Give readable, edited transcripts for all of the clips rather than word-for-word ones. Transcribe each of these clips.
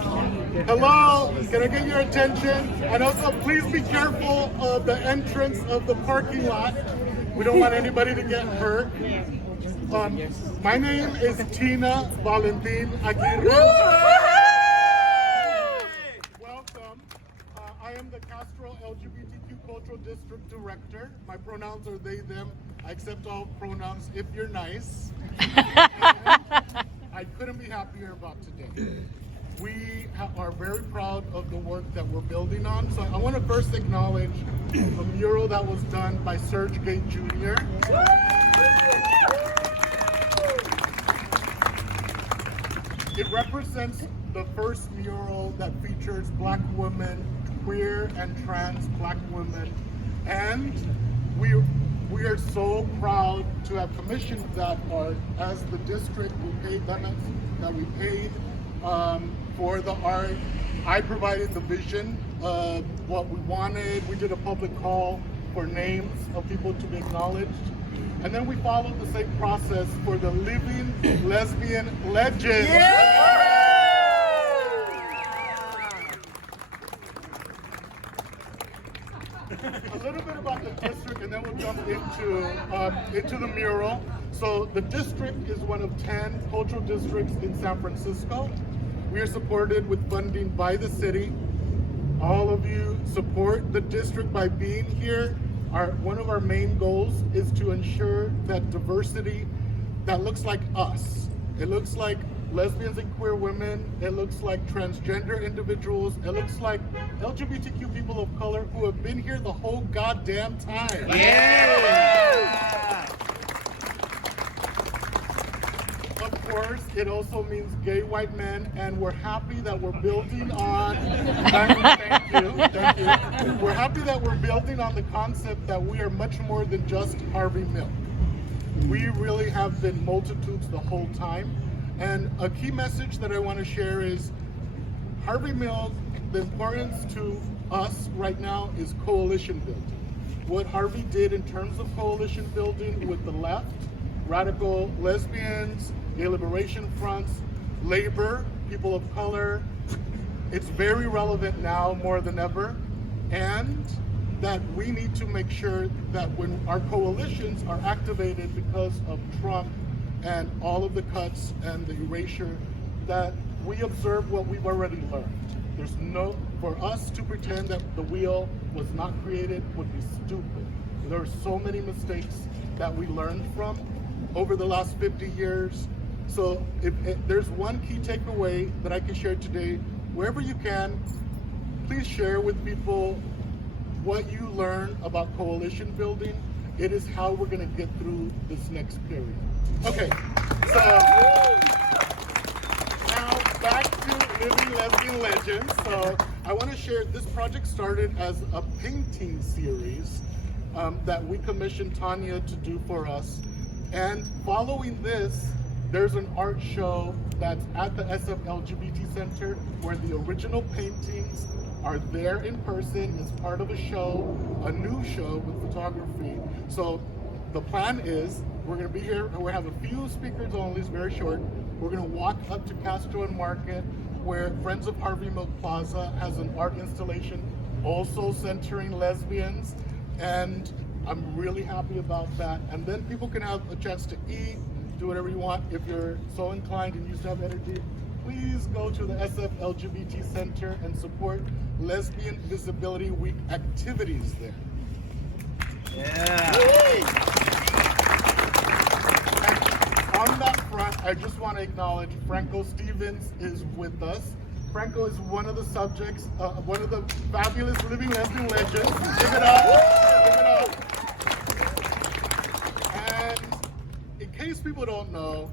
Hello, can I get your attention? And also, please be careful of the entrance of the parking lot. We don't want anybody to get hurt. My name is Tina Valentin Aguirre. Welcome. I am the Castro LGBTQ Cultural District Director. My pronouns are they, them. I accept all pronouns if you're nice. I couldn't be happier about today. We are very proud of the work that we're building on. So I want to first acknowledge a mural that was done by Serge Gay Jr. It represents the first mural that features Black women, queer and trans Black women. And we are so proud to have commissioned that art. As the district, we paid them that we paid for the art. I provided the vision of what we wanted. We did a public call for names of people to be acknowledged. And then we followed the same process for the living lesbian legend. Yeah! A little bit about the district, and then we'll jump into the mural. So the district is one of 10 cultural districts in San Francisco. We are supported with funding by the city. All of you support the district by being here. One of our main goals is to ensure that diversity that looks like us. It looks like lesbians and queer women. It looks like transgender individuals. It looks like LGBTQ people of color who have been here the whole goddamn time. Yeah! Of course, it also means gay white men, and we're happy that we're building on, thank you. We're happy that we're building on the concept that we are much more than just Harvey Milk. We really have been multitudes the whole time. And a key message that I want to share is Harvey Milk, the importance to us right now is coalition building. What Harvey did in terms of coalition building with the left, radical lesbians, gay liberation fronts, labor, people of color, it's very relevant now more than ever. And that we need to make sure that when our coalitions are activated because of Trump and all of the cuts and the erasure, that we observe what we've already learned. There's no, for us to pretend that the wheel was not created would be stupid. There are so many mistakes that we learned from over the last 50 years. So if there's one key takeaway that I can share today, wherever you can, please share with people what you learn about coalition building. It is how we're gonna get through this next period. Okay, so now back to Living Lesbian Legends. So I want to share, this project started as a painting series that we commissioned Tanya to do for us. And following this, there's an art show that's at the SF LGBT Center where the original paintings are there in person as part of a show, a new show with photography. So the plan is, we're gonna be here, and we have a few speakers only, it's very short. We're gonna walk up to Castro and Market, where Friends of Harvey Milk Plaza has an art installation also centering lesbians, and I'm really happy about that. And then people can have a chance to eat, do whatever you want. If you're so inclined and you still have energy, please go to the SF LGBT Center and support Lesbian Visibility Week activities there. Yeah. On that front, I just want to acknowledge Franco Stevens is with us. Franco is one of the subjects, one of the fabulous Living Lesbian Legends. Give it up, give it up. And in case people don't know,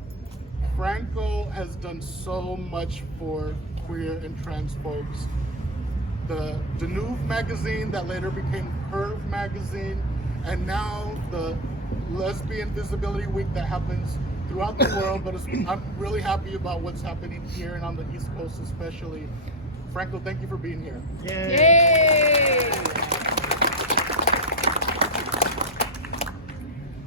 Franco has done so much for queer and trans folks. The Danube magazine that later became Curve magazine, and now the Lesbian Visibility Week that happens throughout the world, but I'm really happy about what's happening here and on the East Coast especially. Franco, thank you for being here. Yay! Yay!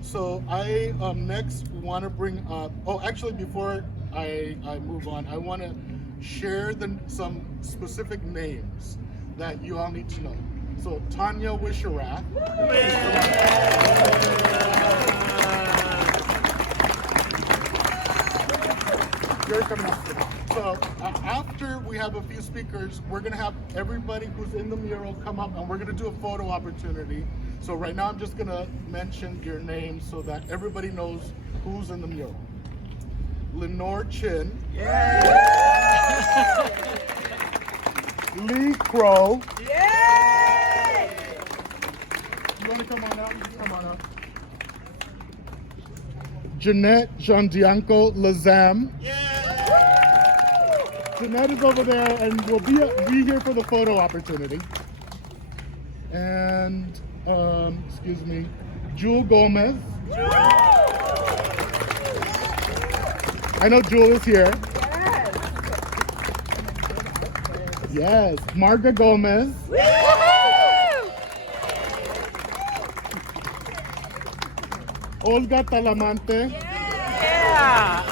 So I next want to bring up, oh, actually before I move on, I want to share some specific names that you all need to know. So Tanya Wisharath. You're coming up. So after we have a few speakers, we're gonna have everybody who's in the mural come up and we're gonna do a photo opportunity. So right now I'm just gonna mention your names so that everybody knows who's in the mural. Lenore Chinn. Yeah. Lee Crow. Yay! You wanna come on out? Come on out. Jeanette Jean-Dianco Lazam. Jeanette is over there and will be here for the photo opportunity. And, excuse me, Jewel Gomez. I know Jewel is here. Yes. Marga Gomez. Olga Talamante. Yeah.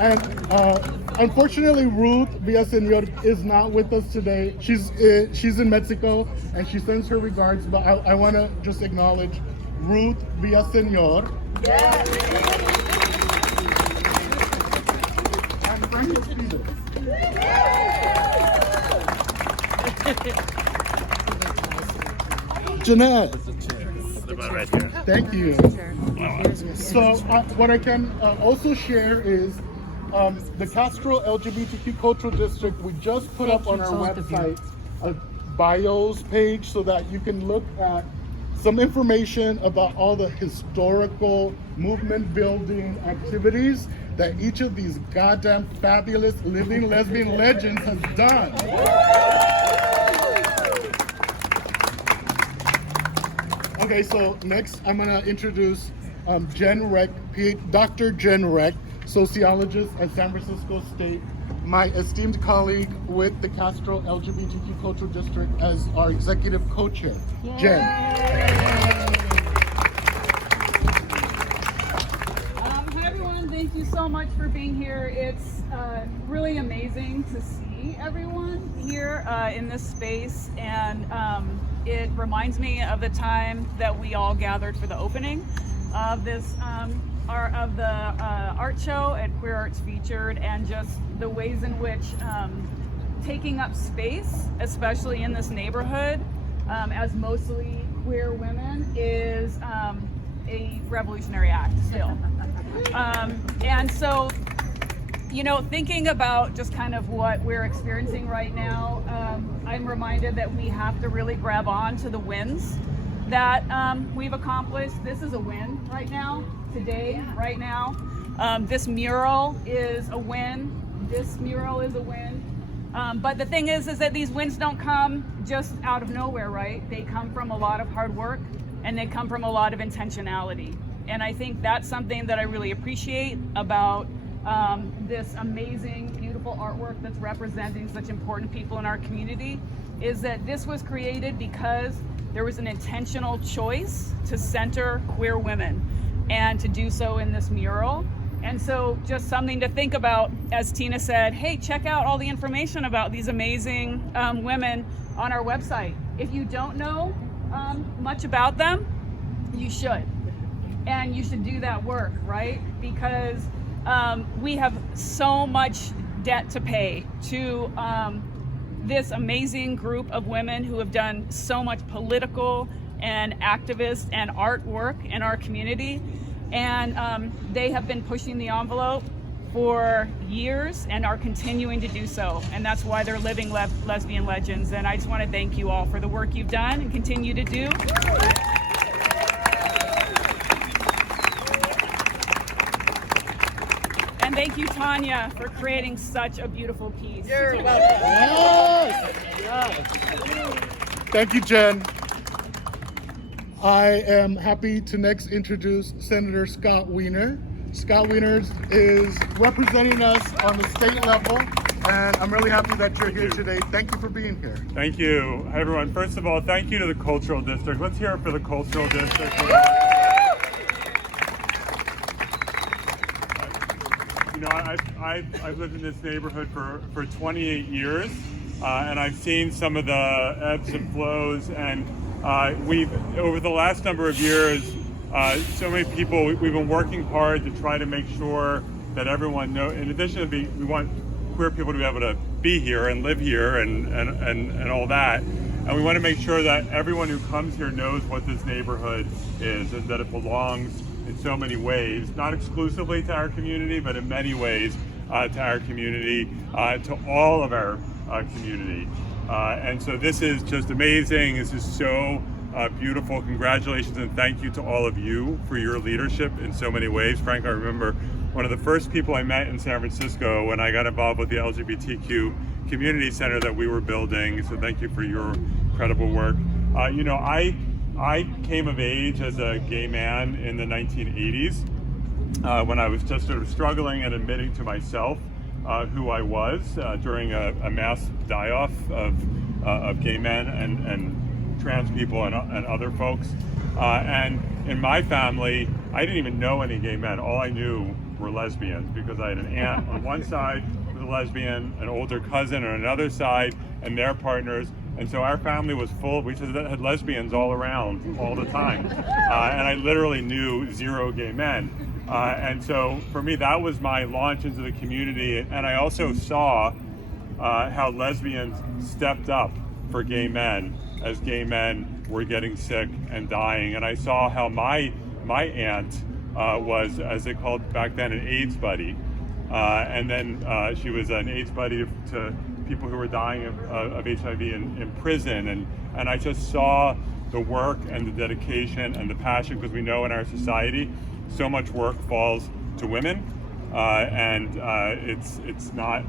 And unfortunately, Ruth Villaseñor is not with us today. She's in Mexico and she sends her regards, but I want to just acknowledge Ruth Villaseñor. Yeah. And Francis Peters. Jeanette. Thank you. So what I can also share is the Castro LGBTQ Cultural District, we just put up on our website a bios page so that you can look at some information about all the historical movement building activities that each of these goddamn fabulous living lesbian legends has done. Okay, so next I'm gonna introduce Jen Reck, Dr. Jen Reck, sociologist at San Francisco State, my esteemed colleague with the Castro LGBTQ Cultural District as our executive co-chair. Jen. Hi everyone, thank you so much for being here. It's really amazing to see everyone here in this space, and it reminds me of the time that we all gathered for the opening of this art show at Queer Arts Featured, and just the ways in which taking up space, especially in this neighborhood, as mostly queer women, is a revolutionary act still. And so, you know, thinking about just kind of what we're experiencing right now, I'm reminded that we have to really grab on to the wins that we've accomplished. This is a win right now, today, right now. This mural is a win. This mural is a win. But the thing is that these wins don't come just out of nowhere, right? They come from a lot of hard work, and they come from a lot of intentionality. And I think that's something that I really appreciate about this amazing, beautiful artwork that's representing such important people in our community, is that this was created because there was an intentional choice to center queer women and to do so in this mural. And so just something to think about, as Tina said, hey, check out all the information about these amazing women on our website. If you don't know much about them, you should. And you should do that work, right? Because we have so much debt to pay to this amazing group of women who have done so much political and activist and art work in our community. And they have been pushing the envelope for years and are continuing to do so. And that's why they're living lesbian legends. And I just want to thank you all for the work you've done and continue to do. And thank you, Tanya, for creating such a beautiful piece. You're welcome. Yes. Yes. Thank you, Jen. I am happy to next introduce Senator Scott Wiener. Scott Wiener is representing us on the state level, and I'm really happy that you're here today. Thank you for being here. Thank you. Hi, everyone. First of all, thank you to the Cultural District. Let's hear it for the Cultural District. You know, I've lived in this neighborhood for 28 years, and I've seen some of the ebbs and flows, and we've, over the last number of years, so many people, we've been working hard to try to make sure that everyone knows, in addition to we want queer people to be able to be here and live here and all that. And we want to make sure that everyone who comes here knows what this neighborhood is and that it belongs in so many ways, not exclusively to our community, but in many ways to our community, to all of our community. And so this is just amazing. This is so beautiful. Congratulations and thank you to all of you for your leadership in so many ways. Frank, I remember one of the first people I met in San Francisco when I got involved with the LGBTQ community center that we were building. So thank you for your incredible work. You know, I came of age as a gay man in the 1980s when I was just sort of struggling and admitting to myself who I was during a mass die-off of gay men and trans people and other folks. And in my family, I didn't even know any gay men. All I knew were lesbians because I had an aunt on one side was a lesbian, an older cousin on another side, and their partners. And so our family was full. We just had lesbians all around all the time. And I literally knew zero gay men. And so for me, that was my launch into the community. And I also saw how lesbians stepped up for gay men as gay men were getting sick and dying. And I saw how my aunt was, as they called back then, an AIDS buddy. And then she was an AIDS buddy to people who were dying of HIV in prison. And I just saw the work and the dedication and the passion, because we know in our society so much work falls to women, and it's not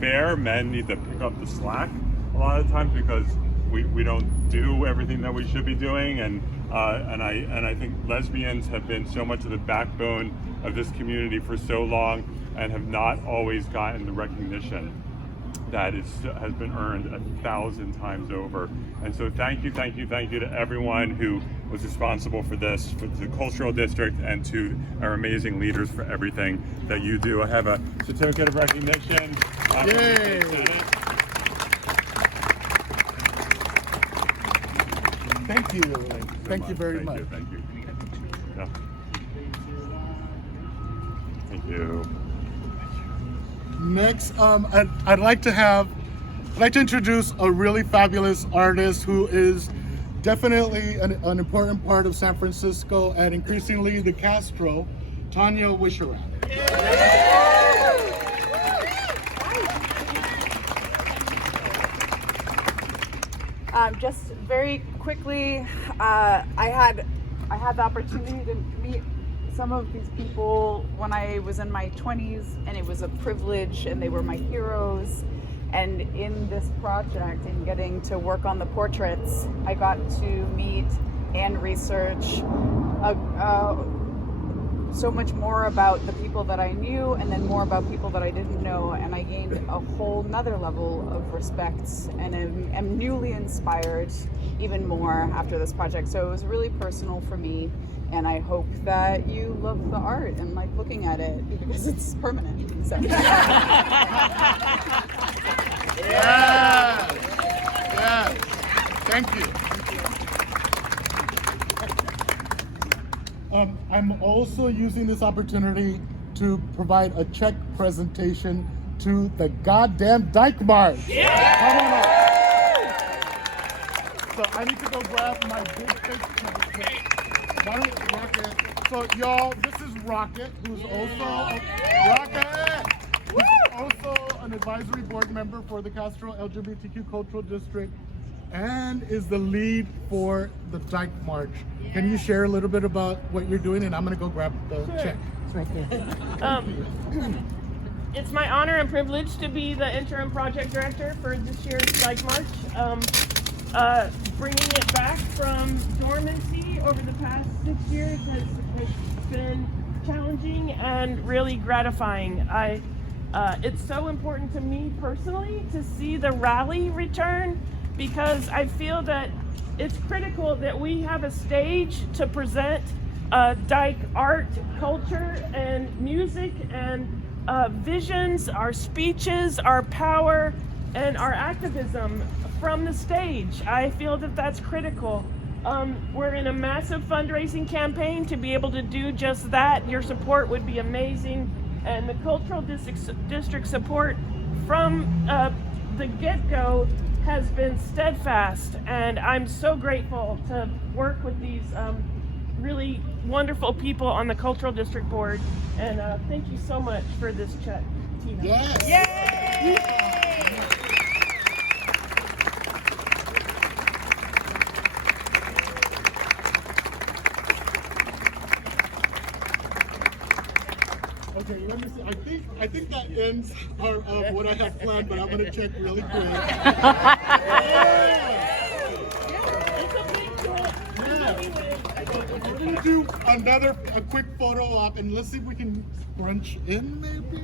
fair. Men need to pick up the slack a lot of times because we don't do everything that we should be doing, and I think lesbians have been so much of the backbone of this community for so long and have not always gotten the recognition that has been earned 1,000 times over. And so thank you to everyone who was responsible for this, for the Cultural District, and to our amazing leaders for everything that you do. I have a certificate of recognition. Yay! Thank you. Thank you very much. Thank you. Yeah. Thank you. Next, I'd like to introduce a really fabulous artist who is definitely an important part of San Francisco and increasingly the Castro, Tanya Wisharat. Just very quickly, I had the opportunity to meet some of these people when I was in my 20s, and it was a privilege, and they were my heroes. And in this project and getting to work on the portraits, I got to meet and research so much more about the people that I knew, and then more about people that I didn't know, and I gained a whole nother level of respect and am newly inspired even more after this project. So it was really personal for me, and I hope that you love the art and like looking at it because it's permanent. So. Yeah. Thank you. I'm also using this opportunity to provide a check presentation to the goddamn Dyke March. Yeah! Come on up. So I need to go grab my big fake check. Why don't Rocket? So y'all, this is Rocket, who's also also an advisory board member for the Castro LGBTQ Cultural District and is the lead for the Dyke March. Can you share a little bit about what you're doing? And I'm gonna go grab the check. It's right there. It's my honor and privilege to be the interim project director for this year's Dyke March. Bringing it back from dormancy over the past 6 years has been challenging and really gratifying. It's so important to me personally to see the rally return, because I feel that it's critical that we have a stage to present Dyke art, culture, and music, and visions, our speeches, our power, and our activism from the stage. I feel that that's critical. We're in a massive fundraising campaign to be able to do just that. Your support would be amazing. And the cultural district support from the get-go has been steadfast. And I'm so grateful to work with these really wonderful people on the cultural district board. And thank you so much for this chat, Tina. Yes. Yay! Okay, let me see. I think that ends what I had planned, but I'm gonna check really quick. It's a big deal. We're gonna do a quick photo op, and let's see if we can crunch in maybe.